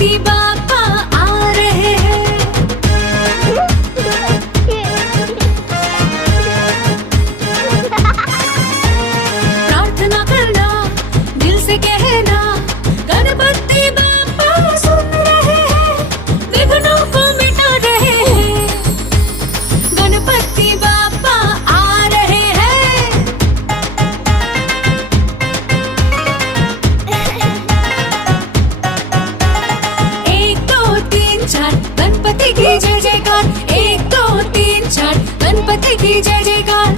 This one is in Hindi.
गणपति बाप्पा आ रहे हैं। प्रार्थना करना, दिल से कहना, गणपति बाप्पा सुन रहे हैं, विघ्नों को मिटा रहे हैं। गणपति बाप्पा आ रहे हैं। एक दो तीन चार गणपति की जय जयकार, एक दो तीन चार गणपति की जय जयकार।